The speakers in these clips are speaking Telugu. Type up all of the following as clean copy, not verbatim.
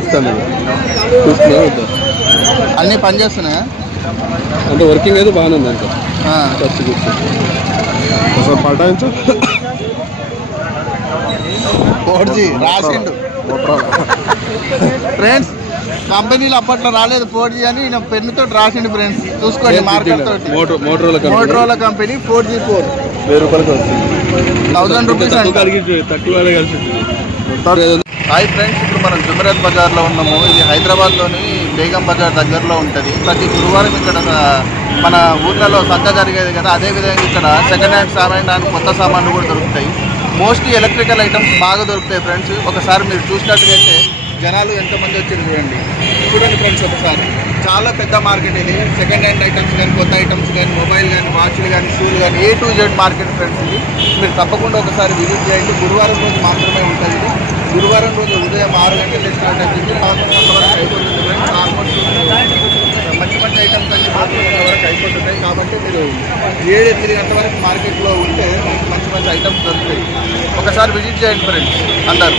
ఇస్తాను అన్నీ పనిచేస్తున్నాయా అంటే వర్కింగ్ అయితే బాగానే ఉంది అంటే ఖర్చు కూర్చొని ఒకసారి పటాయించు 4G రాసిండు ఫ్రెండ్స్. కంపెనీలు అప్పట్లో రాలేదు 4G అని ఈయన పెన్నుతో రాసిండు ఫ్రెండ్స్. చూసుకోండి మార్కెట్ తోటి Motorola company 4G 4 1000 rupees hi friends, ఇప్పుడు మనం జుమేరాత్ బజార్లో ఉన్నాము. ఇది హైదరాబాద్లోని బేగం బజార్ దగ్గరలో ఉంటుంది. ప్రతి గురువారం ఇక్కడ మన ఊర్లలో సంత జరిగేది కదా, అదేవిధంగా ఇక్కడ సెకండ్ హ్యాండ్ సామాన్ అండ్ కొత్త సామాన్లు కూడా దొరుకుతాయి. మోస్ట్లీ ఎలక్ట్రికల్ ఐటమ్స్ బాగా దొరుకుతాయి ఫ్రెండ్స్. ఒకసారి మీరు చూసినట్టుగైతే జనాలు ఎంతమంది వచ్చారు చూడండి ఫ్రెండ్స్. ఒకసారి చాలా పెద్ద మార్కెట్ ఇది. సెకండ్ హ్యాండ్ ఐటమ్స్ కానీ, కొత్త ఐటమ్స్ కానీ, మొబైల్ కానీ, వాచ్లు కానీ, షూలు కానీ, A to Z market friends ఇది. మీరు తప్పకుండా ఒకసారి విజిట్ చేయండి. గురువారం రోజు మాత్రమే ఉంటుంది ఇది. గురువారం రోజు ఉదయం 6 గంటలకు స్టార్ట్ అవుతుంది, 11 గంటల వరకు అయిపోతుంది ఫ్రెండ్స్. ఆల్మోస్ట్ మంచి మంచి ఐటమ్స్ అన్ని 11 గంటల వరకు అయిపోతుంటాయి. కాబట్టి మీరు 7-8 గంటల వరకు మార్కెట్లో ఉంటే మంచి మంచి ఐటమ్స్ దొరుకుతాయి. ఒకసారి విజిట్ చేయండి ఫ్రెండ్స్ అందరు.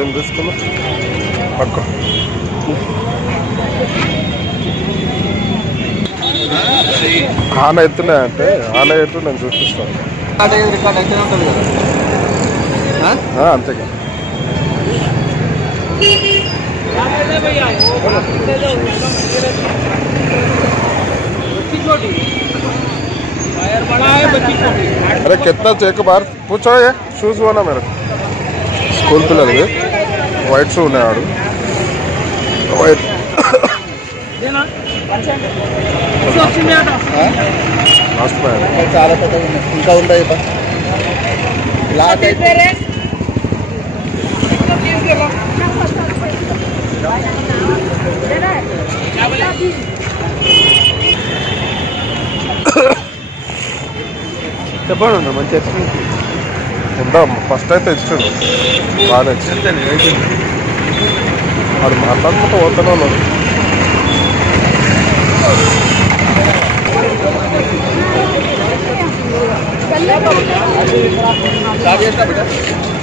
ఏం తీసుకున్నా పక్క ఆన ఎత్తున్నాయంటే ఆన ఎత్తు నేను చూపిస్తాను. రికార్డ్ అయితే ఉంటుంది కదా అంతేగా. अरे कितना चेक बाहर पूछो ये शूज हुआ ना मेरे स्कूल पिల్లలు వైట్ షూ ఉన్నాడు వైట్ లాస్ట్ చాలా పెద్దగా ఉన్నాయి. ఇంకా ఉంటాయి లాట్ అయితే చెప్పండి అన్న మంచి ఎక్స్పీరియన్స్ ఉందాం. ఫస్ట్ అయితే ఇచ్చాడు బాగా ఇచ్చింది. వాడు మాట్లాడుకుంటూ పోతూనే ఉన్నాడు.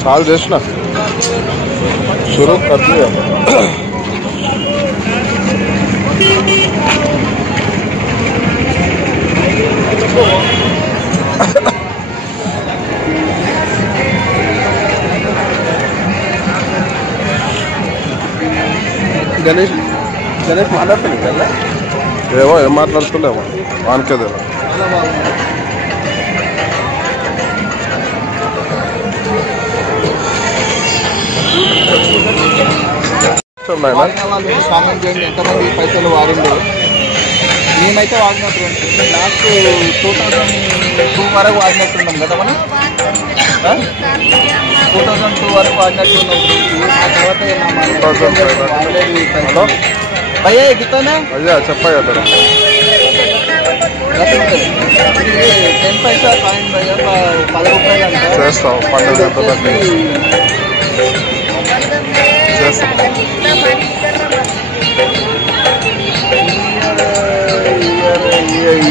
చాలా చేసిన షురూ కర్తీ గణేష్ మాట్లాడుతున్నాడు కదా, ఏమో ఏం మాట్లాడుతుండేమో వానికేదేమో. కామెంట్ చేయండి ఎంతమంది పైసలు వాడిందో. నేనైతే వాడినటువంటి లాస్ట్ 2002 వరకు వాడినట్టున్నాం కదా మనం. 2002 వరకు వాడినట్టున్నాం. ఆ తర్వాత భయ్యా ఎగ్గుతానే అయ్యా చెప్పయ్యా 10 పైసా కాయిన్ భయ్యా 10 రూపాయలు అంట చేస్తాం. 12 గంటల చేస్తాం.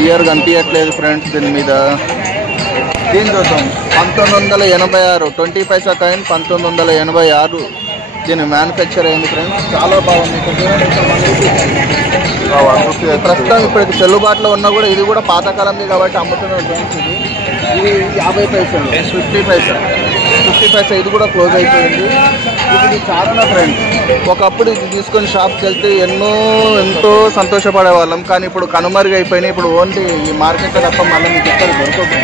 ఇయర్ కనిపించట్లేదు ఫ్రెండ్స్ దీని మీద. దీని చూద్దాం 1986 20 పైసా కాయిన్ 1986 దీని మ్యానుఫ్యాక్చర్ అయింది ఫ్రెండ్స్. చాలా బాగుంది. ప్రస్తుతం ఇప్పటికి చెల్లుబాటులో ఉన్నా కూడా ఇది కూడా పాతకాలంది కాబట్టి అమ్ముతున్నారు ఫ్రెండ్స్. ఇది 50 పైసలు 50 పైసా ఇది కూడా క్లోజ్ అయిపోయింది. ఇది చాలా ఫ్రెండ్స్. ఒకప్పుడు ఇది తీసుకొని షాప్కి వెళ్తే ఎంతో సంతోషపడే వాళ్ళం. కానీ ఇప్పుడు కనుమరుగు అయిపోయినాయి. ఇప్పుడు ఓన్లీ ఈ మార్కెట్ తప్ప మళ్ళీ మీకు ఎక్కడ దొరకదు.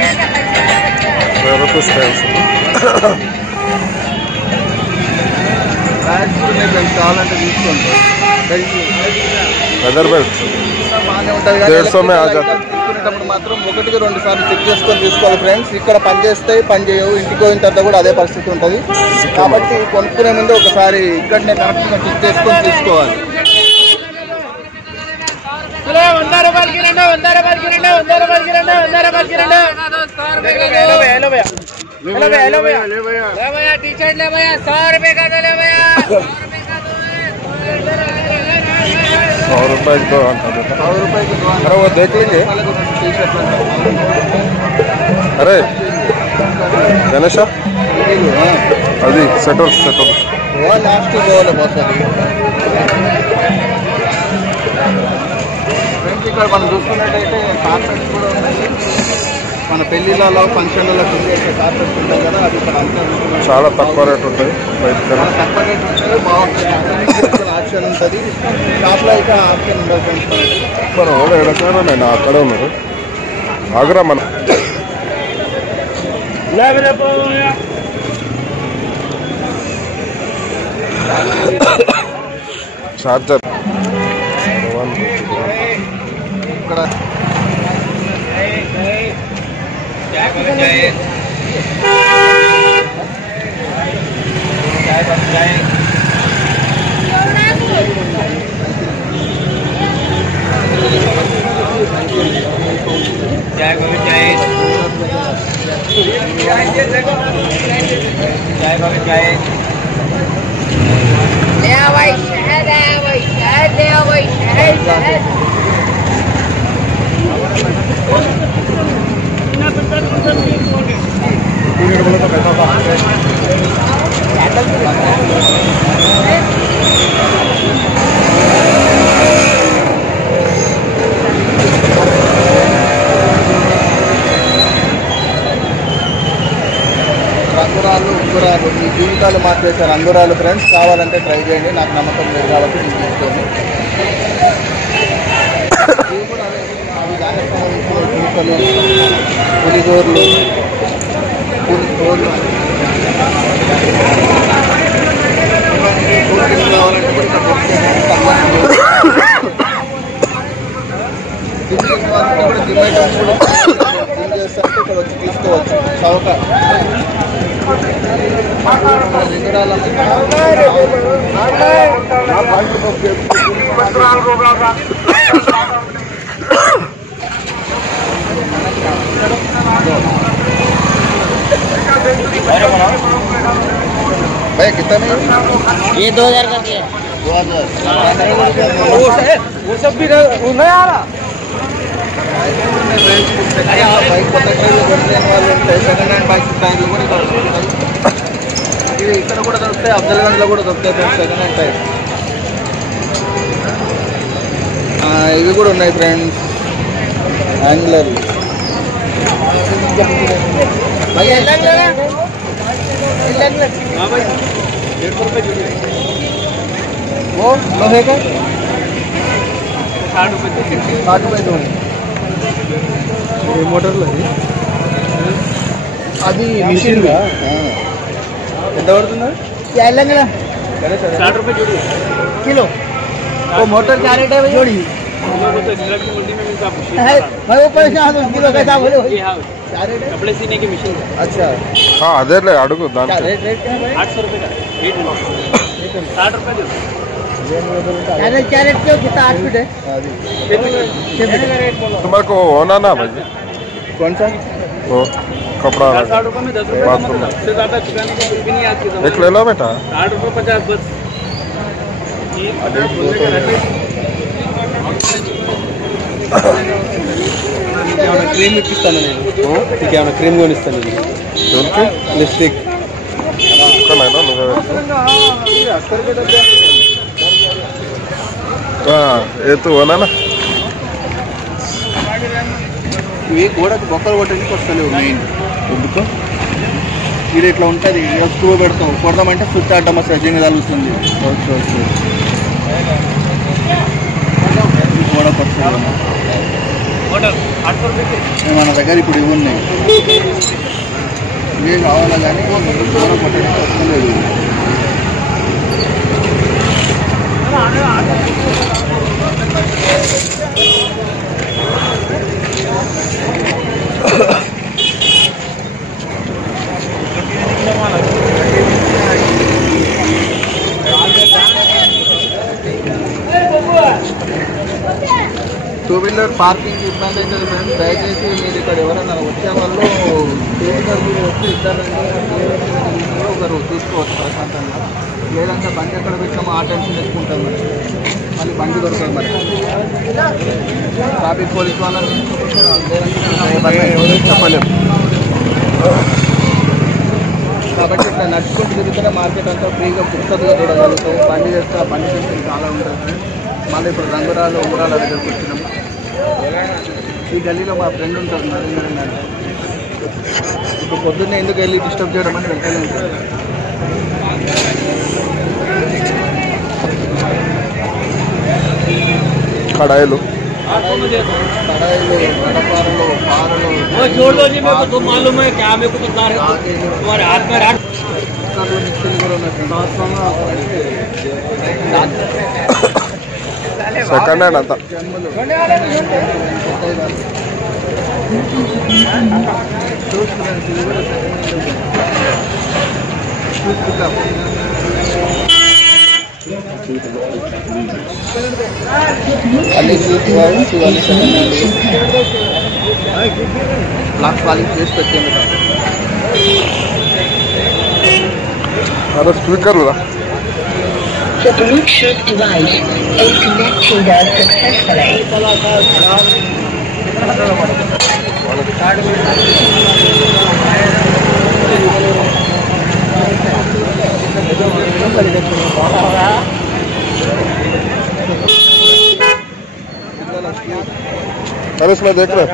కావాలంటే తీసుకోండి. బాగానే ఉంటుంది కానీ తీసుకునేటప్పుడు మాత్రం 1-2 సార్లు చెక్ చేసుకొని తీసుకోవాలి ఫ్రెండ్స్. ఇక్కడ పని చేస్తాయి, పని చేయవు. ఇంటికి పోయిన తర్వాత కూడా అదే పరిస్థితి ఉంటుంది. కాబట్టి కొనుక్కునే ముందు ఒకసారి ఇక్కడనే కరెక్ట్గా చెక్ చేసుకొని తీసుకోవాలి. 100 రూపాయలకి 2 100 రూపాయలకి 2 100 రూపాయలకి 2 100 రూపాయలకి 2 हेलो भैया टी शर्ट ले भैया 100 रुपए का दो ले भैया 100 रुपए की दो। अरे वो देख लीजिए అరే గణేష అది సెటల్ సెటల్ లాస్ట్ పోవాలి బస్ అది. ఫ్రెండ్స్ ఇక్కడ మనం చూసుకున్నట్టయితే కార్పెట్స్ కూడా ఉన్నాయి. మన పెళ్లిళ్ళలో ఫంక్షన్లలో చేసే కార్పెట్స్ ఉంటాయి కదా, అది ఇక్కడ అంతా చాలా తక్కువ రేట్ ఉంటాయి బయట కన్నా. తక్కువ రేట్ ఉంటుంది, బాగుంటుంది, ఆప్షన్ ఉంటుంది. షాప్లో అయితే ఆప్షన్ ఉండదు ఫ్రెండ్స్. మనం కూడా ఎడకారు నేను అక్కడే ఉన్నారు ఆగ్రా మన చార్జర్ ఇక్కడ రంగురాలు ఉంగురాలు మీ జీవితాలు మార్చేసే రంగురాలు ఫ్రెండ్స్. కావాలంటే ట్రై చేయండి, నాకు నమ్మకం లేదు కాబట్టి నేను తీసుకోండి. పూసలు, పులిగోర్లు, పులిగోర్లు కావాలంటే కూడా చేస్తే ఇక్కడ వచ్చి తీసుకోవచ్చు చౌక. भाई कितना में ये 2000 का दिया 2000 वो सब भी नहीं आ रहा बाइक వాళ్ళు ఉంటాయి. సెకండ్ హ్యాండ్ బైక్స్ టైర్లు కూడా దొరుకుతాయి. ఇవి ఇక్కడ కూడా దొరుకుతాయి, అఫ్జల్గంజ్లో కూడా దొరుకుతాయి సెకండ్ హ్యాండ్ టైర్. ఇవి కూడా ఉన్నాయి ఫ్రెండ్స్, యాంగ్లర్. वो लोहे का 60 रुपये जोड़ी మోటార్లో అది మిషన్ ఎంత పడుతుంది? 60 रुपये जोड़ी किलो. वो मोटर क्या रेट है भाई जोड़ी? भाई वो पैसा किलो कैसा बोले क्या रेट है? कपड़े सीने की मशीन अच्छा అదేలే అడుగు దాంట్లో रेट रेट क्या है भाई? 800 रुपये का 60 रुपये दो क्या रेट क्यों कितना 8 फीट है? तुम्हारे को होना ना भाई कौन सा? वो कपड़ा 60 रुपये में 10 रुपये बाथरूम में सबसे ज्यादा चुकाने का बिल भी नहीं आज के समय एक ले लो बेटा 60 रुपये 50 बस క్రీమ్ ఇప్పిస్తాను నేను. నీకేమైనా క్రీమ్ కొనిస్తాను నేను. లిప్స్టిక్ ఒక్కనైనా నువ్వే ఏతు ఓనా ఇవి గోడకు బొక్కలు కొట్టడానికి వస్తలేవు మెయిన్. ఎందుకు ఇది ఇట్లా ఉంటుంది, స్క్రూ పెడతాం, కొడదామంటే స్విచ్ ఆడడం సజ్జంగా తగులుతుంది. ఓకే ఓకే గోడకు వస్తుంది. మన దగ్గర ఇప్పుడు ఇవి ఉన్నాయి, ఇవే కావాలా కానీ గోడ కొట్టడానికి వస్తలేదు. టూ వీలర్ పార్కింగ్ ఇబ్బంది అవుతుంది ఫ్రెండ్స్. దయచేసి మీరు ఇక్కడ ఎవరైనా వచ్చే వాళ్ళు టూ వీలర్ మీద వచ్చి ఇద్దరండి ఒకరు చూసుకోవచ్చు ప్రశాంతంగా. లేదంటే బండి ఎక్కడ పెట్టామో ఆ టెన్షన్ ఎక్కుంటాం. మళ్ళీ బండి దొరకదు మరి ట్రాఫిక్ పోలీస్ వాళ్ళని చెప్పలేము. కాబట్టి ఇట్లా నడుచుకుంటూ తిరుగుతున్న మార్కెట్ అంతా ఫ్రీగా పుస్తకంగా చూడగలుగుతాం. బండి చేస్తే ఆ బండి చేస్తే చాలా ఉంటుంది. మళ్ళీ ఇప్పుడు రంగురాలు ఊరాల దగ్గరకు వచ్చినాము. ఈ గల్లీలో మా ఫ్రెండ్ ఉంటారు నరేంద్ర అంటే ఇప్పుడు పొద్దున్నే ఎందుకు వెళ్ళి డిస్టర్బ్ చేయడం అని వెళ్ళలేదు. కడాయిలు గడపారలు పారలు మిక్సీలు కూడా సెకండ్ హ్యాండ్ అంతా. అన్ని బ్లాక్ క్వాలిటీ చేసి పెట్టింది. అదే స్పీకర్లు The Bluetooth device is connected successfully. अरे इसमें देख रहे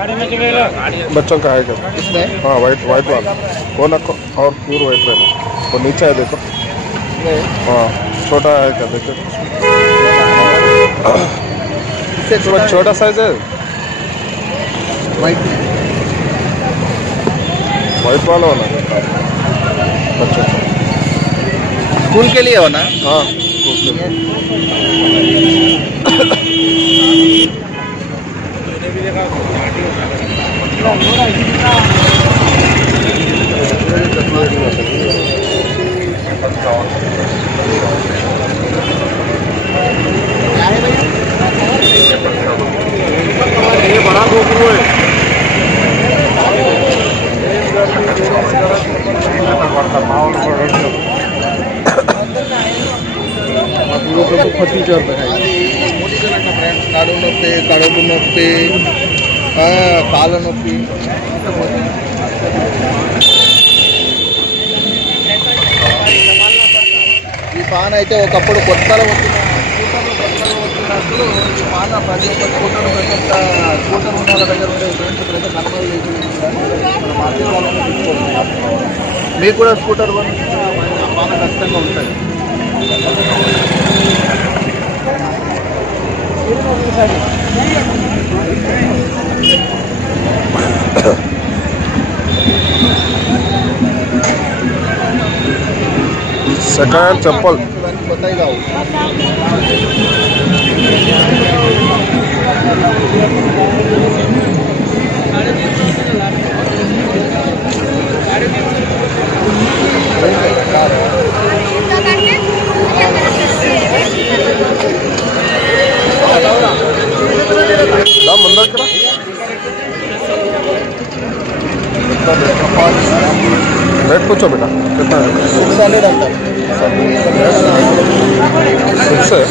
बच्चों का है क्या? इसमें हाँ वाइट वाइट वाला वो रखो और प्योर वाइट रहना. वो नीचे है देखो. हाँ छोटा है क्या देखो. इससे छोटा साइज है वाइट वाइट वाला होना बच्चों का. स्कूल के लिए हो ना. हाँ ये बड़ा गोपरू है. నడుము నొప్పి కడుపు నొప్పి కాళ్ళ నొప్పి ఈ పాన్ అయితే ఒకప్పుడు కొత్తలో వచ్చినప్పుడు ఈ పాన ప్రతి ఒక్క స్కూటర్ ప్రతి ఒక్క స్కూటర్ ఉన్న వాళ్ళ దగ్గర ఉండే ఫ్రెండ్స్ ఇప్పుడైతే 40 మార్కెట్ వాళ్ళని తీసుకోండి. మీకు కూడా స్కూటర్ పాన ఖచ్చితంగా ఉంటుంది. సెకండ్ చప్పల్ ఇవన్నీ కొత్తవి కావు. ముందర बैठ पूछो बेटा कितना है. 600 अंदर 6 है.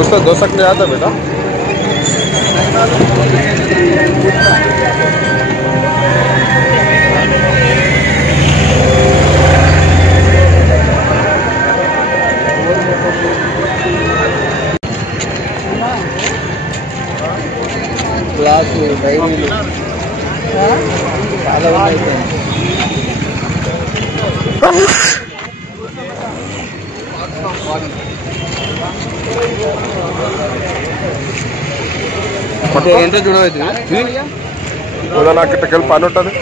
उसका 2 सकने आता बेटा. గ్లాసు డైరీలు చాలా ఉన్నాయి. ఎంత చూడవచ్చు నాకు ఇట్టకెళ్ళి పని ఉంటుంది.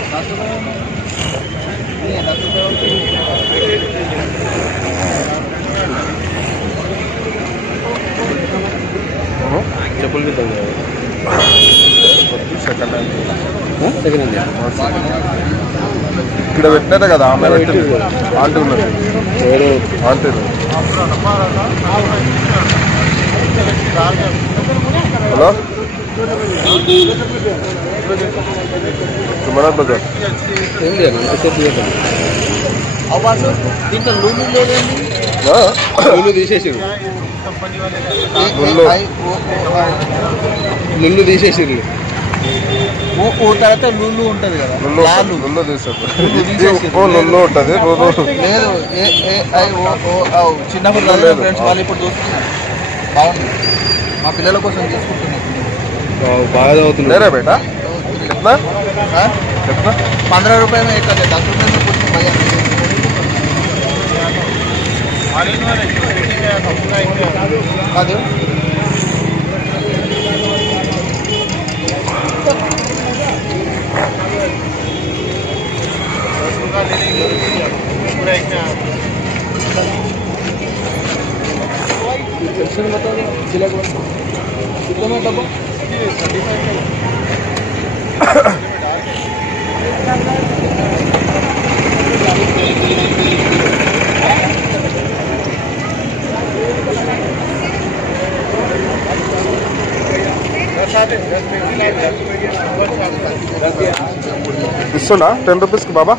చెప్పులు సెకండ్ ఇక్కడ పెట్టినారే కదా ఆమె పెట్టింది. ఆంటీ ఉన్నది ఆంటీ. హలో जुमरात बाजार దీంట్లో లూలు తీసేసి లుల్లు తీసేసిర్రు. ఓ తర్వాత లుల్లు ఉంటుంది కదా, లుల్లు తీసేది లుల్లు ఉంటుంది. లేదు చిన్నప్పుడు ఫ్రెండ్స్ వాళ్ళు ఇప్పుడు చూస్తున్నారు. బాగుంది, మా పిల్లల కోసం తీసుకుంటున్నాను. బాగా చదువుతుంది రే బేటా. कितना 15 रुपये में 1 10 रुपये में कुछ नहीं भैया. కాదు ఇస్తున్నా 10 రూపీస్కి బాబా.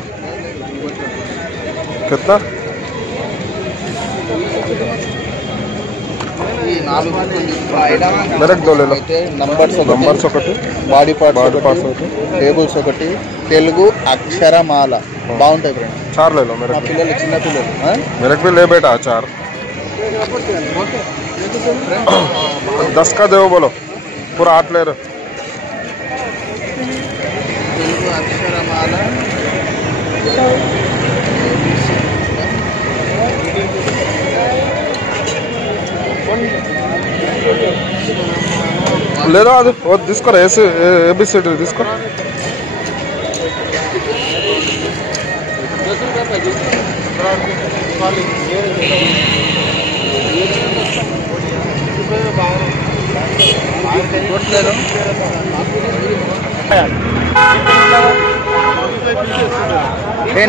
కిतना డైరెక్ట్ దో లేలో. నంబర్స్ ఒకటి, బాడీ పార్ట్స్ ఒకటి, టేబుల్స్ ఒకటి, తెలుగు అక్షరమాల బాగుంటాయి ఫ్రెండ్స్. 4 ले लो మా పిల్లలు, చిన్న పిల్లలు. मेरे को भी ले बेटा 4. 10 का दो बोलो, पूरा 8 ले रहे. తెలుగు అక్షరమాల లేదా అది తీసుకోరా. ఏబిసిడి తీసుకో.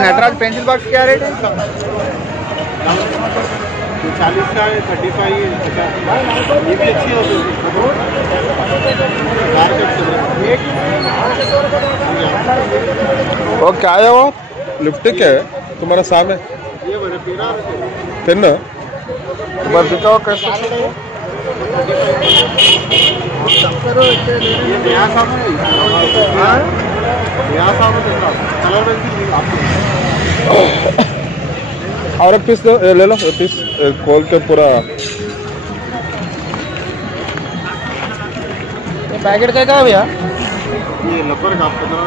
नटराज पेंसिल बॉक्स क्या रेट है? 40 का है, 35 है, 50. ये भी अच्छी होती है. वो क्या है वो लिपस्टिक है तुम्हारे सामने. ये बड़े पेन तुम्हारा दिखाओ कैसे. ये नया सामान है. नया सामान कलर में और एक पीस दो. ले लो एक पीस खोल के पूरा. ये पैकेट का है भैया? ये लपर का 15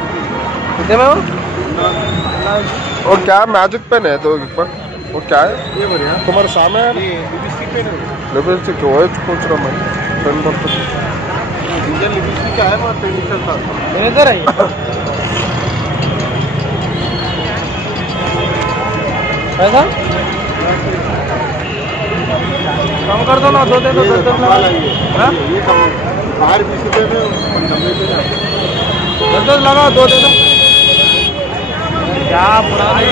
कितने में? वो क्या मैजिक पेन है तो वो क्या है ये बढ़िया. तुम्हारे सामने है. ये लिपस्टिक पेन है. लिपस्टिक वो पूछ रहा मैं. पेन बोलते इंजन लिपस्टिक क्या है, पेन चलता है. इधर है. पैसा कम कर दो ना, 2 दे दो. 10 ये कम बाहर 20 रुपये में 10 लगा, 2 दे दो. क्या पुराने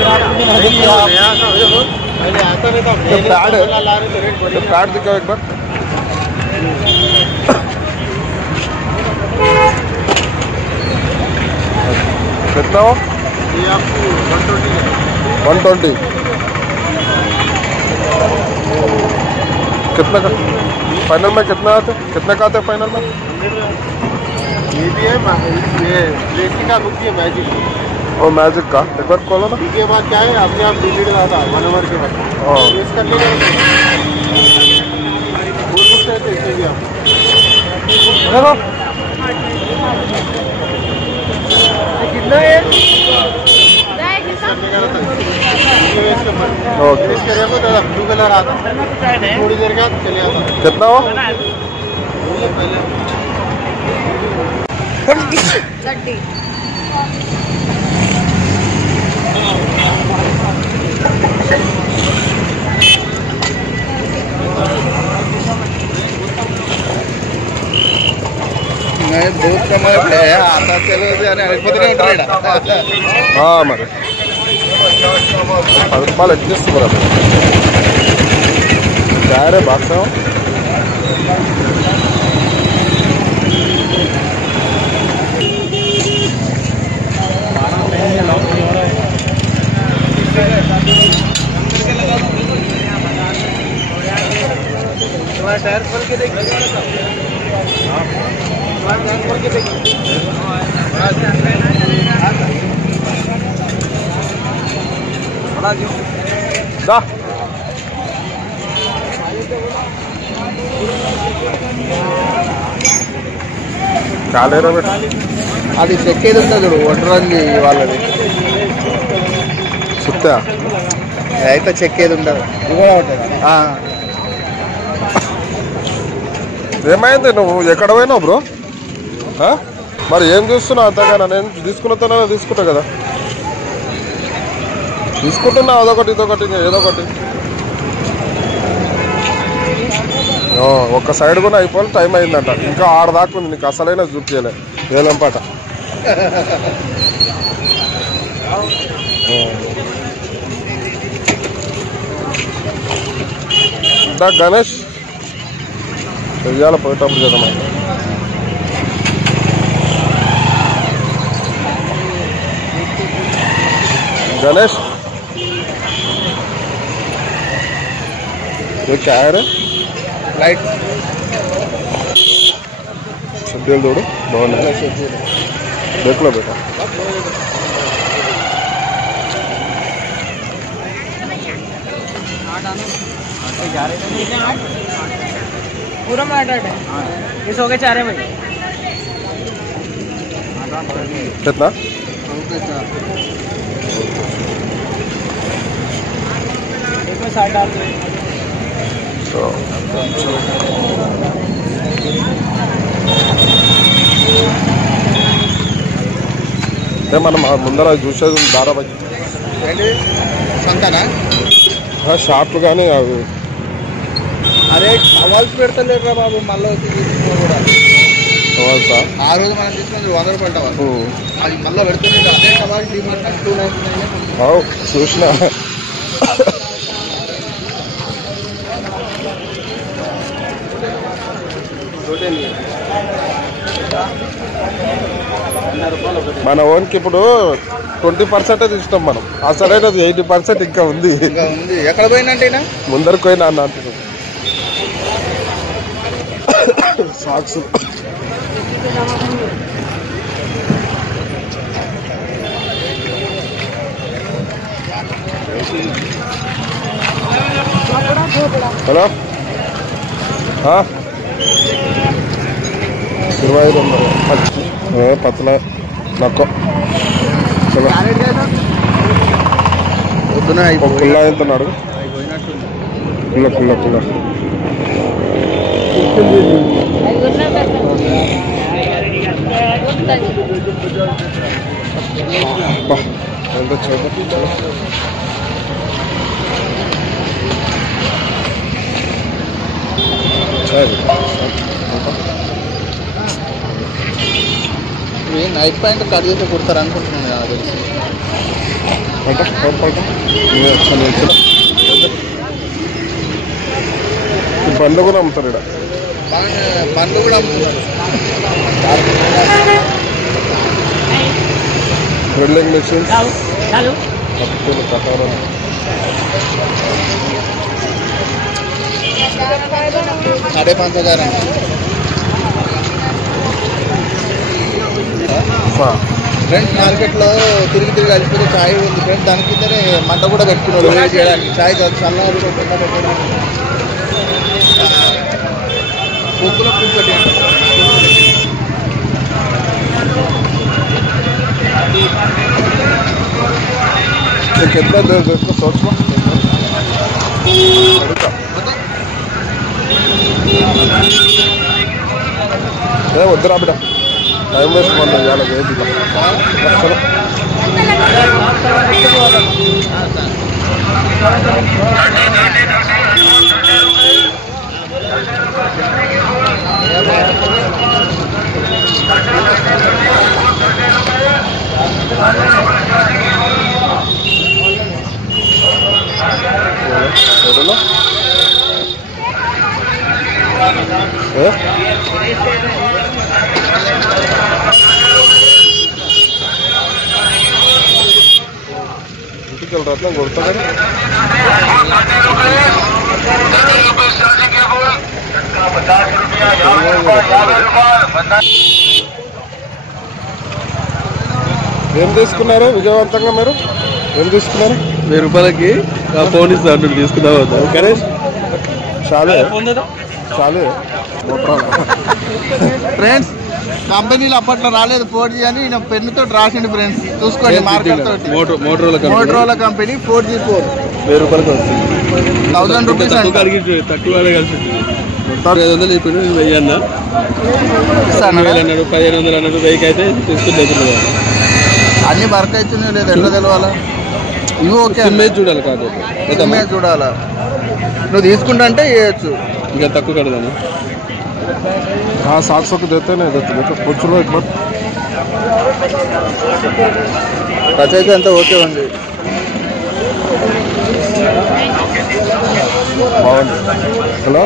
पैड दिखाओ एक बार. कितना हो? ये आपको 120. कितना का फाइनल में कितना आते? कितने का आते फाइनल में? ये भी है. ये प्लेस्टिक का बुक है मैजिक. और मैजिक का एक बार खोलो ना. इसके बाद क्या है, अपने आप डिलीट आता है 1 आवर के बाद. प्रेस करने के कितना है? ओके. ब्लू कलर आता है, थोड़ी देर के बाद चले आता है. कितना हो? बहुत कम है आता चलो మరి 10 రూపాయలు ఎక్కిస్తు బరాబర్. క్యారే బాక్స్ దా కాలేరా బేట అది చెక్కేది ఉంటుంది ఒంటరి వాళ్ళది సుత్తా అయితే చెక్కేది ఉండదు ఇది కూడా ఉంటుంది. ఏమైంది నువ్వు ఎక్కడ పోయినావు బ్రో? మరి ఏం చూస్తున్నావు అంతగా? నేను తీసుకున్నా తీసుకుంటా కదా, తీసుకుంటున్నా అదొకటి ఇదొకటి ఏదో ఒకటి. ఒక్క సైడ్ కూడా అయిపోయి టైం అయిందంట, ఇంకా 6 దాకా ఉంది. నీకు అసలైన చూపించలే ఏలం పాట. గణేష్ వెయ్యాల పోయేటప్పుడు చేద్దాం. गणेश ये क्या है रे? लाइट शेड्यूल दौड़ो बहुत देख लो बेटा. पूरा मार्ट है ये सो के 4 है भाई. कितना? इसमें 60 डाल दो. మనం ముందర చూసేది ధారావాహి సంతానా షార్ట్లు కానీ అవి. అరే టవాల్స్ పెడతలేరు రా బాబు. మళ్ళీ కూడా టవాల్సా? ఆ రోజు మనం తీసుకున్నది 100 రూపాయలు టవాల్, అది మళ్ళీ పెడుతుంది. అదే టవాల్ డిమార్ట్ 299 చూసిన. మన ఓన్కి ఇప్పుడు 20% ఇస్తాం మనం, అసలైనది 80% ఇంకా ఉంది. ఎక్కడ పోయిందంటే ముందరకు పోయినా అన్న అంటున్నాడు. సాక్స్ హలో 25 పత్ల నక్కో చలో పొద్దున పుల్ల ఎంతున్నాడు? పుల్ల పుల్ల పుల్ల ఎంత చేద్దాం. నైట్ పాయింట్ కట్ చేసి కుడతారు అనుకుంటున్నాను కదా తెలిసి. బండ్లు కూడా అమ్ముతారు ఇక్కడ. పండ్లు కూడా అమ్ముతున్నారు. డ్రిల్లింగ్ మెషిన్స్ ప్రకారం 5,500 ఫ్రెండ్స్. మార్కెట్లో తిరిగి కలిసిపోతే ఛాయ్ ఉంది ఫ్రెండ్స్. దాని కిందనే మంట కూడా పెట్టుకున్నారు వేడి చేయడానికి. ఛాయ్ చల్లగా పెట్టడానికి పొక్కులో పుట్టి कितना देर देखो सोच लो. వద్దురా బిడ్డ, టైం వేస్ట్ మన ఇవాళ వేది. ఇంటికి వెళ్ళరా కొడతా. ఏం తీసుకున్నారు విజయవంతంగా? మీరు ఏం తీసుకున్నారు? 1000 రూపాయలకి ఫోన్ ఇస్తాను తీసుకుందాం. గణేష్ చాలే చాలే. ఫ్రెండ్స్ కంపెనీలు అప్పట్లో రాలేదు 4G అని ఈయన పెన్నుతో రాసిండు ఫ్రెండ్స్. చూసుకోండి మార్కర్ తోటి. మోటరోలా కంపెనీ 4G ఫోన్ 1000 రూపాయలకి వస్తుంది. 1000 రూపీస్ తక్కువ కలిసి 500 చెప్పిండు. 1000 అన్నా, 2000 అన్నాడు, 1500 అన్నాడు. 1000కి అయితే తీసుకుంటే అన్ని వర్క్ అవుతున్నాయో లేదు ఎట్లా తెలవాలా? ఇవి ఓకే చూడాలి కాదు చూడాలా? నువ్వు తీసుకుంటా అంటే చేయొచ్చు. ఇంకా తక్కువ కడదాను. हाँ 700 के देते नहीं देते देखो पूछ लो एक बार. ఖర్చు అయితే అంతా ఓకే ఉంది. బాగుంది. హలో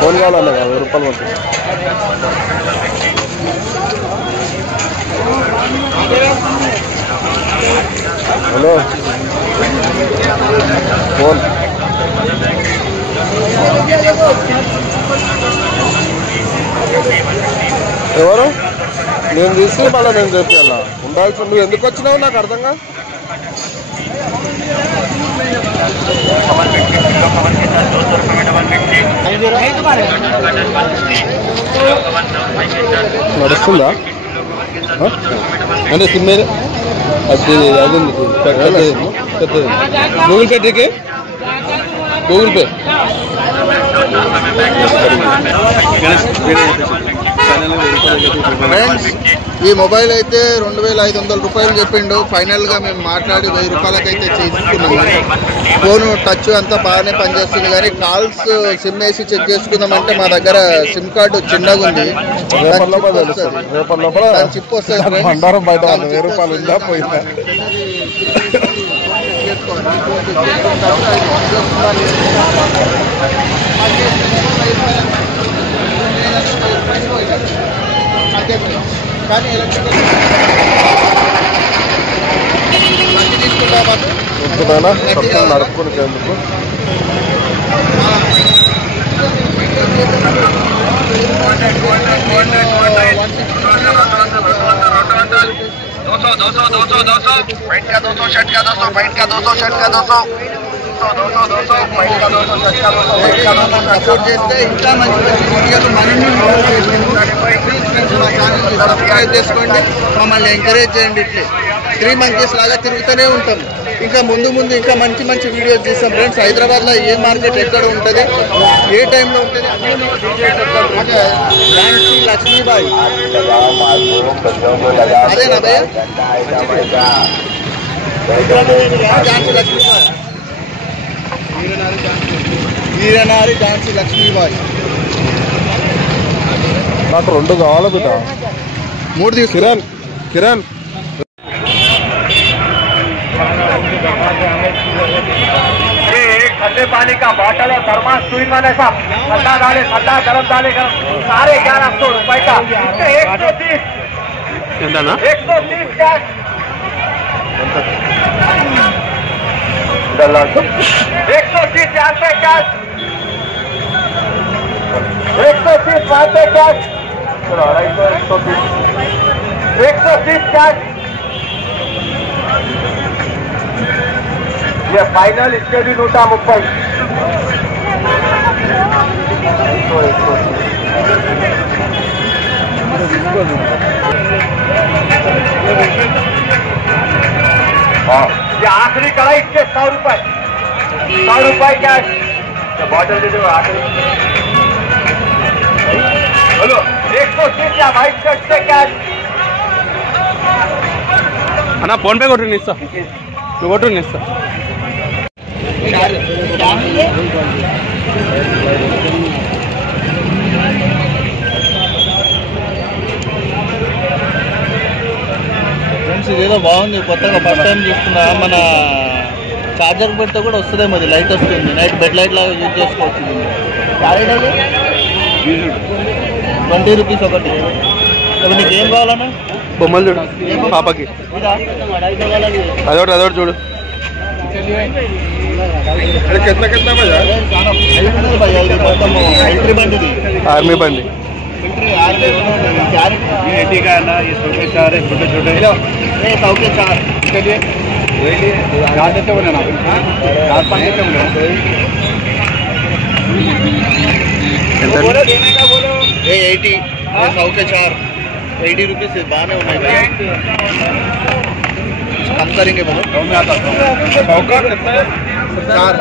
ఫోన్ కావాలన్నా 1000 రూపాయలు పడుతుంది. హలో ఫోన్ ఎవరు? నేను తీసుకుని మళ్ళీ నేను చెప్పాలా ఉండాల్సి. నువ్వు ఎందుకు వచ్చినావు నాకు అర్థం కాదు. నడుస్తుందా అంటే సిమ్ మీద అది Google pay trick. Google pay friends ఈ మొబైల్ అయితే 2500 రూపాయలు చెప్పిండు. ఫైనల్గా మేము మాట్లాడి 1000 రూపాయలకి అయితే చేసుకున్నాము. ఫోను టచ్ అంతా బాగానే పనిచేస్తుంది కానీ కాల్స్ సిమ్ వేసి చెక్ చేసుకుందామంటే మా దగ్గర సిమ్ కార్డు చిన్నగా ఉంది. చిప్ వస్తుంది. బండారం బయట 1000 రూపాయలు ఉందా పోయిందా? కానీ ఎలక్ట్రికల్ నడుపుకుని ఎందుకు సపోర్ట్ చేస్తే ఇంకా మంచి వీడియోలు సబ్స్క్రైబ్ చేసుకోండి, మమ్మల్ని ఎంకరేజ్ చేయండి. ఇట్లే 3 monkeys లాగా తిరుగుతూనే ఉంటాం. ఇంకా ముందు ముందు ఇంకా మంచి మంచి వీడియోస్ తీస్తాం ఫ్రెండ్స్. హైదరాబాద్లో ఏ మార్కెట్ ఎక్కడ ఉంటుంది, ఏ టైంలో ఉంటుంది ఝాన్సీ లక్ష్మీబాయి అదేనా భయ్య? ఝాన్సీ లక్ష్మీబాయి, వీరనారి ఝాన్సీ లక్ష్మీబాయి. నాకు 2 కావాలి బిడ్డ. 3 తీసు. కిరణ్ ठंडे पानी का बॉटल और थर्मास सुई माने साहब ठंडा डाले ठंडा गरम डाले गरम 1150 रुपए का 130 130 कैश 130 4 पे कैश 130 5 पे कैश 130 कैश. ये फाइनल इसके भी 130. ये आखिरी कढ़ाई इसके 100 रुपए कैश. बॉटल दे दो आखिरी. बोलो 130 या व्हाइट शर्ट से कैश. అన్న ఫోన్ పే కొట్టు ఇస్తా. నువ్వు కొట్టు ఇస్తా. ఫ్రెండ్స్ ఇదేదో బాగుంది, కొత్తగా ఫస్ట్ టైం చూస్తున్నా. మన చార్జర్ పెడితే కూడా వస్తుందేమో, అది లైట్ వస్తుంది. నైట్ బెడ్ లైట్ లాగా యూజ్ చేసుకోవచ్చు. 20 రూపీస్ ఒకటి. ఇప్పుడు నీకు ఏం కావాలన్నా? బొమ్మలు చూడు పాపకి. అదొకటి చూడు. अरे कितना कितना भैया? आर्मी बंडी का है ना, ये छोटे चार है, छोटे छोटे 100 के 4 चलिए चार देते बोले ना, 4-5 देते बोले देने का बोलो। 80 100 के 4 80 रुपीस बाने ఉన్నాయి भाई कम करेंगे बोलो। 100 का कितना है? 4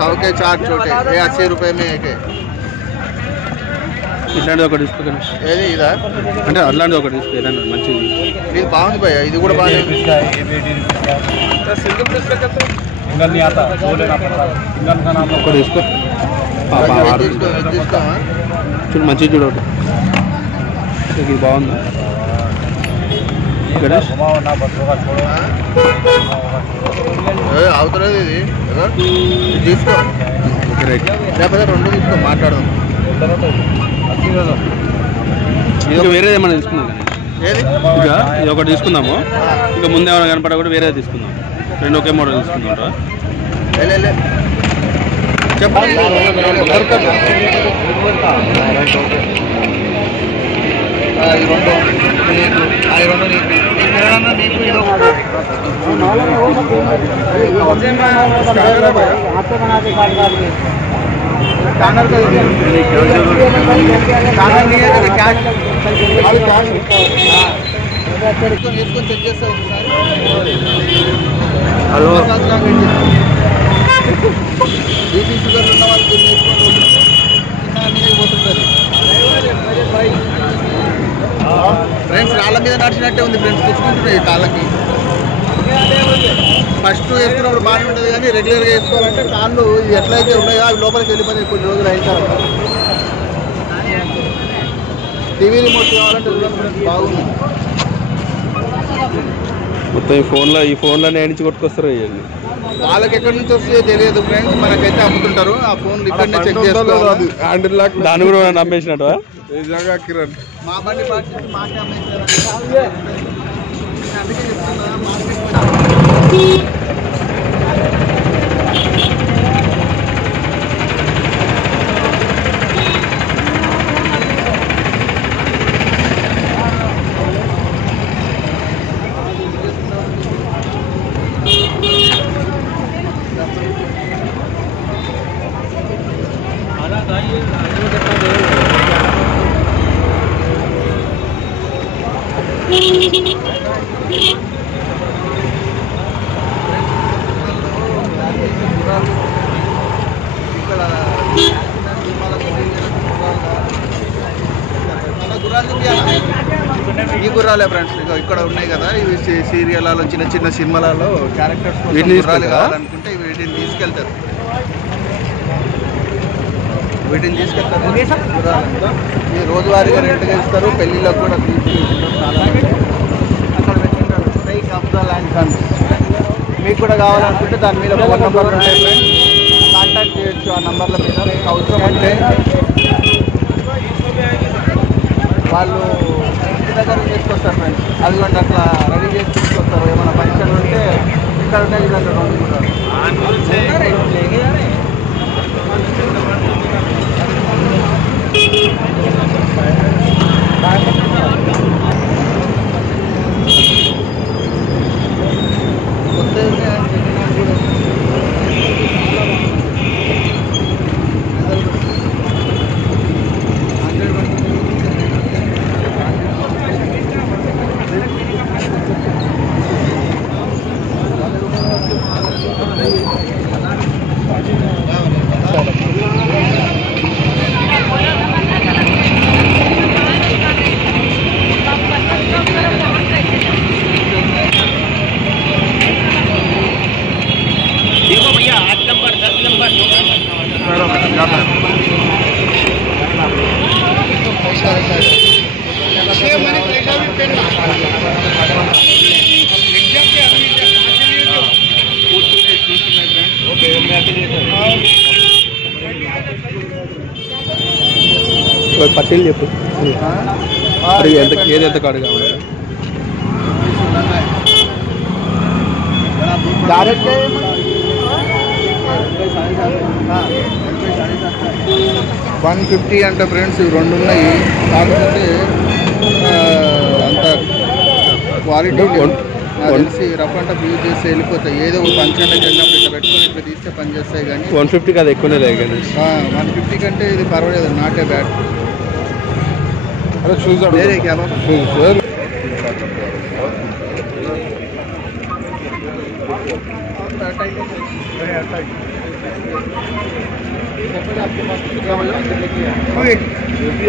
100 के 4 छोटे ये 80 रुपए में एक है। ఇట్లాంటిది ఒకటి తీసుకో ఏది ఇదా అంటే అట్లాంటిది ఒకటి తీసుకో ఏదైనా మంచిది ఇది బాగుంది భయ్యా ఇది కూడా బాగుంది सिंगल पीस का कितना? सिंगल नहीं आता, दो लेना पड़ता है। सिंगल का नाम ఒకటి తీసుకో తీసుకో చూడు మంచిది చూడు ఒకటి ఇది బాగుందా గణేష్ घुमाओ ना बस होगा, छोड़ो అవుతలేదు ఇది ఇది తీసుకో ఓకే రైట్ లేకపోతే రెండు తీసుకో మాట్లాడదాం ఇంకా వేరేది ఏమైనా తీసుకుందాం గణేష్ ఏది ఇంకా ఇది ఒకటి తీసుకుందాము ఇంకా ముందు ఏమైనా కనపడా కూడా వేరేది తీసుకుందాం రెండు ఒకే మోడల్ తీసుకుందాం రా లే చెప్పండి చెక్ చేస్తా హలో బీపీ షుగర్ ఉన్న వాళ్ళకి పోతుంటారు ఫ్రెండ్స్ రాళ్ళ మీద నడిచినట్టే ఉంది ఫ్రెండ్స్ తెచ్చుకుంటున్నాయి కాళ్ళకి ఫస్ట్ వేసుకున్నప్పుడు బాగానే ఉంటుంది కానీ రెగ్యులర్గా వేసుకోవాలంటే కాళ్ళు ఎట్లయితే ఉన్నాయో అవి లోపలికి వెళ్ళిపోతాయి కొన్ని రోజులు అయిన తర్వాత టీవీ రిమోట్ కావాలంటే బాగుంది మొత్తం ఈ ఫోన్లోనే ఏడించి కొట్టుకొస్తారు ఇవన్నీ వాళ్ళకి ఎక్కడి నుంచి వస్తాయో తెలియదు ఫ్రెండ్స్ మనకైతే అమ్ముతుంటారు ఆ ఫోన్లు ఇక్కడనే చెక్ చేసుకోవాలి హ్యాండిల్ లాక్ దాన్ని కూడా నమ్మేసినట్టు నిజంగా కిరణ్ మా బండి పార్టీ మాకే అమ్మేసారు అందుకే చెప్తున్నా మార్కెట్ ఈ గుర్రాలే ఫ్రెండ్స్ ఇక్కడ ఉన్నాయి కదా ఇవి సీరియల్లో చిన్న చిన్న సినిమాలలో క్యారెక్టర్స్ గుర్రాలు కావాలనుకుంటే వీటిని తీసుకెళ్తారు ఈ రోజువారీగా రెంట్గా ఇస్తారు పెళ్ళిళ్ళకు కూడా తీసుకెళ్తారు అక్కడ పెట్టింటారు షేక్ అఫ్జల్ అండ్ సన్స్ మీకు కూడా కావాలనుకుంటే దాని మీద ఫోన్ నెంబర్లు ఉంటాయి ఫ్రెండ్స్ కాంటాక్ట్ చేయొచ్చు ఆ నెంబర్ల మీద మీకు అవసరం ఉంటే వాళ్ళు ఇంటి దగ్గర తీసుకొస్తారు ఫ్రెండ్స్ అదిగోండి అట్లా రెడీ చేసి తీసుకొస్తారు ఏమైనా ఫంక్షన్ ఉంటే ఇక్కడ ఉంటే ఇదంతా పట్టీలు చెప్పు ఏది ఎంత కాడు కావాలి डायरेक्ट 150 అంట ఫ్రెండ్స్. ఇవి రెండు ఉన్నాయి, కాకపోతే అంత క్వాలిటీ తెలిసి రఫ్ అంట యూజ్ చేస్తే వెళ్ళిపోతాయి. ఏదో ఫంక్షన్కి వెళ్ళినప్పుడు ఇట్లా పెట్టుకొని ఇట్లా తీస్తే పని చేస్తాయి. కానీ 150 కదా ఎక్కువనే లేదు. 150 కంటే ఇది పర్వాలేదు, నాట్ ఏ బ్యాడ్. अरे शूज వేరే క్యాబ్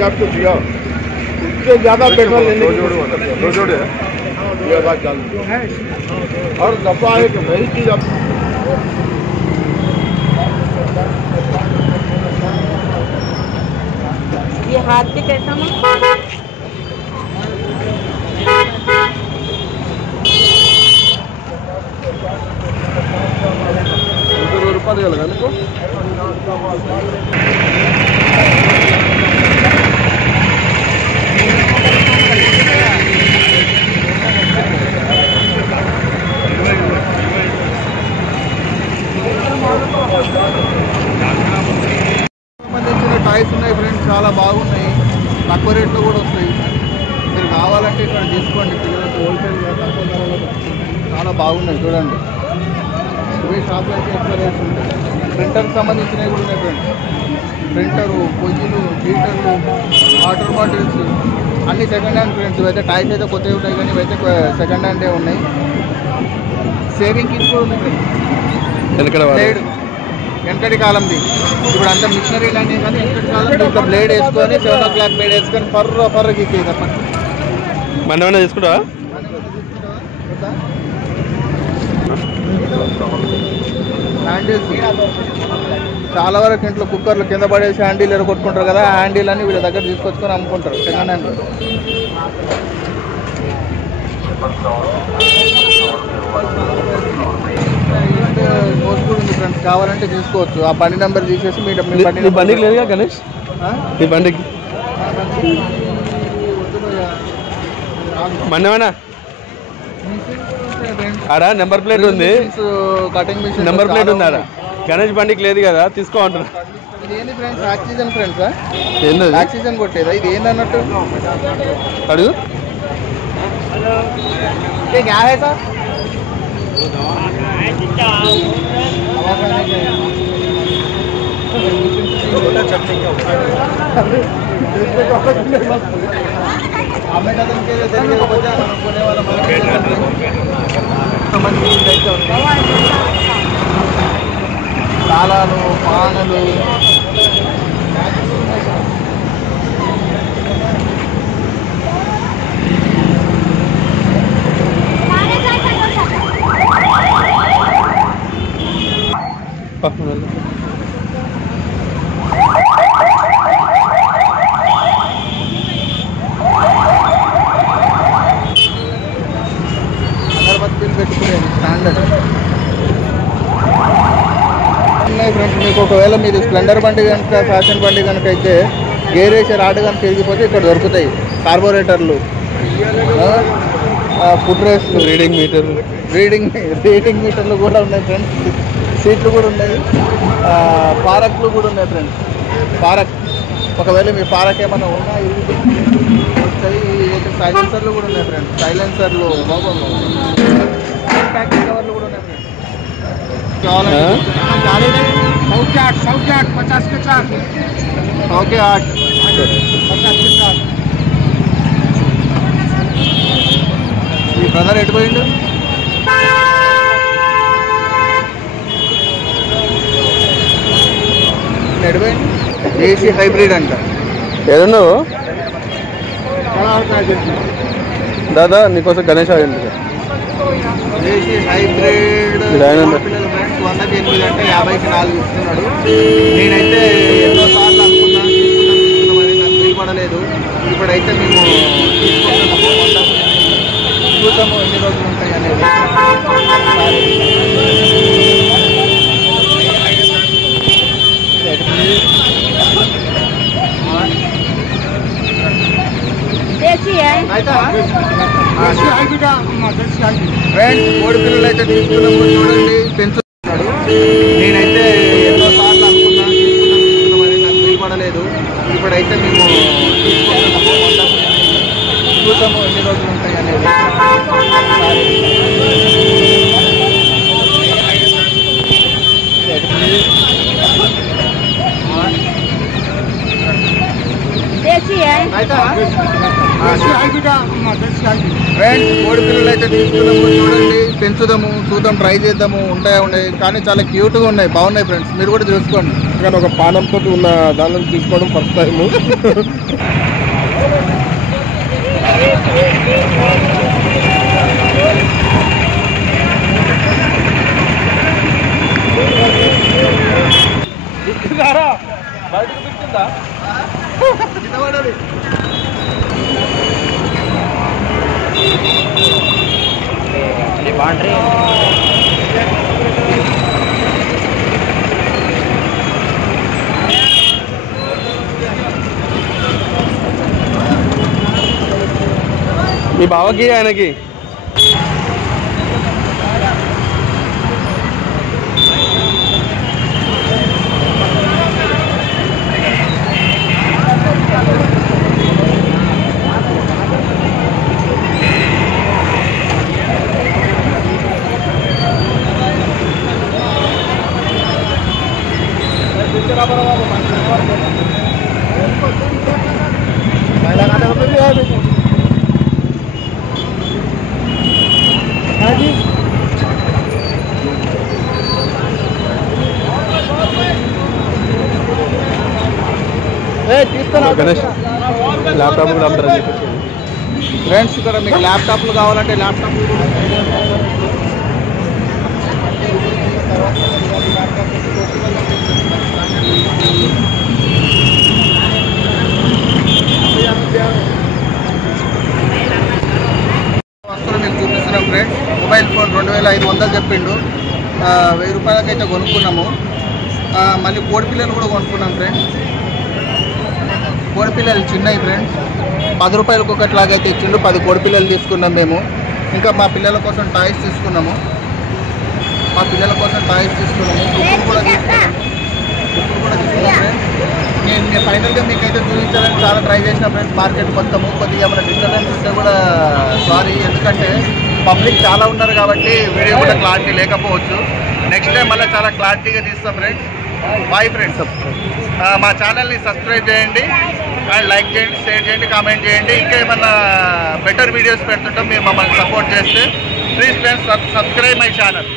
आपको दिया उससे ज्यादा पेट्रोल लेने दो जोड़े ये बात चल और दफा एक नई चीज आप ये हाथ पे कैसा मैं ₹20 लगाने को సంబంధించిన టాయ్స్ ఉన్నాయి ఫ్రెండ్స్, చాలా బాగున్నాయి, తక్కువ రేట్లో కూడా వస్తాయి. మీరు కావాలంటే ఇక్కడ తీసుకోండి, పిల్లలకు హోల్సేల్గా తక్కువ ధరలో చాలా బాగున్నాయి. చూడండి, ఇవే షాప్లో అయితే ఎక్కువ రేట్స్ ఉంటాయి. ప్రింటర్కి సంబంధించినవి కూడా ఉన్నాయి ఫ్రెండ్స్. ప్రింటరు, పొయ్యిలు, హీటర్లు, వాటర్ బాటిల్స్ అన్నీ సెకండ్ హ్యాండ్ ఫ్రెండ్స్. ఇవైతే టాయ్స్ అయితే కొత్తవి ఉన్నాయి, కానీ ఇవైతే సెకండ్ హ్యాండే ఉన్నాయి. సేవింగ్ కిట్ కూడా ఉంది ఫ్రెండ్స్. బ్లేడ్ వెనకటి కాలంది, ఇప్పుడు అంతా మిషనరీ లాంటి, కానీ వెనకటి కాలం ఇంకా బ్లేడ్ వేసుకొని 7 o'clock బ్లేడ్ వేసుకొని ఫర్ర గీకే తప్ప మన తీసుకుంటా. హ్యాండిల్స్ చాలా వరకు ఇంట్లో కుక్కర్లు కింద పడేసి హ్యాండిల్ కొట్టుకుంటారు కదా, ఆ హ్యాండిల్ అని వీళ్ళ దగ్గర తీసుకొచ్చుకొని అమ్ముకుంటారు సెకండ్ హ్యాండ్. మోస్ట్ కూడా ఉంది ఫ్రెండ్స్, కావాలంటే తీసుకోవచ్చు. ఆ బండి నెంబర్ తీసేసి మీ బండికి లేదుగా గణేష్, ఈ బండికి మన్నమేనా ఆడా నెంబర్ ప్లేట్ ఉంది, కటింగ్ మిషన్ నెంబర్ ప్లేట్ ఉంది ఆడా. గణేష్ బండికి లేదు కదా, తీసుకో అంటున్నా. ఇది ఏంది ఫ్రెండ్స్? ఆక్సిజన్ ఫ్రెండ్స్, ఏంది ఆక్సిజన్ కొట్టేదా? ఇది ఏందన్నట్టు అడుగు. क्या है सर? తాళాలు, పానలు, అగరబత్తీలు పెట్టుకునేది స్టాండర్డ్ ఉన్నాయి ఫ్రెండ్స్. మీకు ఒకవేళ మీరు స్ప్లెండర్ బండి కనుక, ఫ్యాషన్ బండి కనుక అయితే గేర్ వేసే రాడ్ కనుక తిరిగిపోతే ఇక్కడ దొరుకుతాయి. కార్బోరేటర్లు, ఫుడ్ రేస్లు, రీడింగ్ మీటర్లు కూడా ఉన్నాయి ఫ్రెండ్స్. సీట్లు కూడా ఉన్నాయి, పారక్లు కూడా ఉన్నాయి ఫ్రెండ్స్. పారక్ ఒకవేళ మీ పారక్ ఏమైనా ఉన్నా వస్తాయి. సైలెన్సర్లు కూడా ఉన్నాయి ఫ్రెండ్స్. సైలెన్సర్లు, ప్యాకింగ్ కవర్లు కూడా ఉన్నాయి ఫ్రెండ్స్. కావాలంటే 50 के 4 ఓకే 8 50 के 4. ఈ బ్రదర్ ఎటు పోయిండు? ఎడిపోయింది. ఏసీ హైబ్రిడ్ అంట. ఏదన్నావు దాదా? నీకోసం గణేష్ అయింది. ఏసీ హైబ్రిడ్ పిల్లల ఫ్రెండ్స్ 100కి 8 అంటే 50కి 4 ఇస్తున్నాడు. నేనైతే ఎన్నోసార్లు అనుకున్నాను తీసుకున్నామని, నాకు వీలుపడలేదు. ఇప్పుడైతే మేము తీసుకుంటున్నాము. చూద్దాము ఎన్ని రోజులు ఉంటాయి అనేది. देसी है। ఫ్రెండ్స్ కోడి పిల్లలు అయితే తీసుకున్నాము చూడండి, పెంచుతున్నాడు. నేనైతే ఎన్నోసార్లు అనుకున్నా తీసుకున్నామని నాకు వీలుపడలేదు. ఇప్పుడైతే మేము తీసుకుంటున్నాము. చూద్దాము ఎన్ని రోజులు ఉంటాయి అనేది. ఫ్రెండ్స్ కోడి పిల్లలు అయితే తీసుకున్నాము చూడండి, పెంచుదాము, చూద్దాం, ట్రై చేద్దాము. ఉంటాయి కానీ చాలా క్యూట్గా ఉన్నాయి, బాగున్నాయి ఫ్రెండ్స్. మీరు కూడా చూసుకోండి. కానీ ఒక పానంతో ఉన్న దానిని తీసుకోవడం ఫస్ట్ టైము. బయటకు పిచ్చిందా? మీ బావకి ఆయనకి గణేష్ ల్యాప్టాప్ కూడా అమ్ముతారని చెప్పేసి. ఫ్రెండ్స్ ఇక్కడ మీకు ల్యాప్టాప్లు కావాలంటే ల్యాప్టాప్లు కూడా వస్తువులు మీకు చూపిస్తున్నాం ఫ్రెండ్స్. మొబైల్ ఫోన్ 2500 చెప్పిండు, 1000 రూపాయలకైతే కొనుక్కున్నాము. మళ్ళీ కోడి పిల్లలు కూడా కొనుక్కున్నాం ఫ్రెండ్స్. కోడి పిల్లలు చిన్నవి ఫ్రెండ్స్, 10 రూపాయలకు ఒకట్లాగైతే ఇచ్చిండు. 10 కోడి పిల్లలు తీసుకున్నాం మేము. ఇంకా మా పిల్లల కోసం టాయ్స్ తీసుకున్నాము. బుక్కులు కూడా తీసుకున్నాం ఫ్రెండ్స్. నేను ఫైనల్గా మీకైతే చూపించాలని చాలా ట్రై చేసిన ఫ్రెండ్స్. మార్కెట్ మొత్తము కొద్దిగా ఏమైనా డిస్టర్బెన్స్ ఉంటే కూడా సారీ, ఎందుకంటే పబ్లిక్ చాలా ఉన్నారు కాబట్టి వీడియో కూడా క్లారిటీ లేకపోవచ్చు. నెక్స్ట్ టైం మళ్ళీ చాలా క్లారిటీగా తీస్తాం ఫ్రెండ్స్. Bye friends. మా ఛానల్ని సబ్స్క్రైబ్ చేయండి, అండ్ లైక్ చేయండి, షేర్ చేయండి, కామెంట్ చేయండి. ఇంకా ఏమన్నా బెటర్ వీడియోస్ పెడుతుంటాం, మీరు మమ్మల్ని సపోర్ట్ చేస్తే please friends subscribe my channel.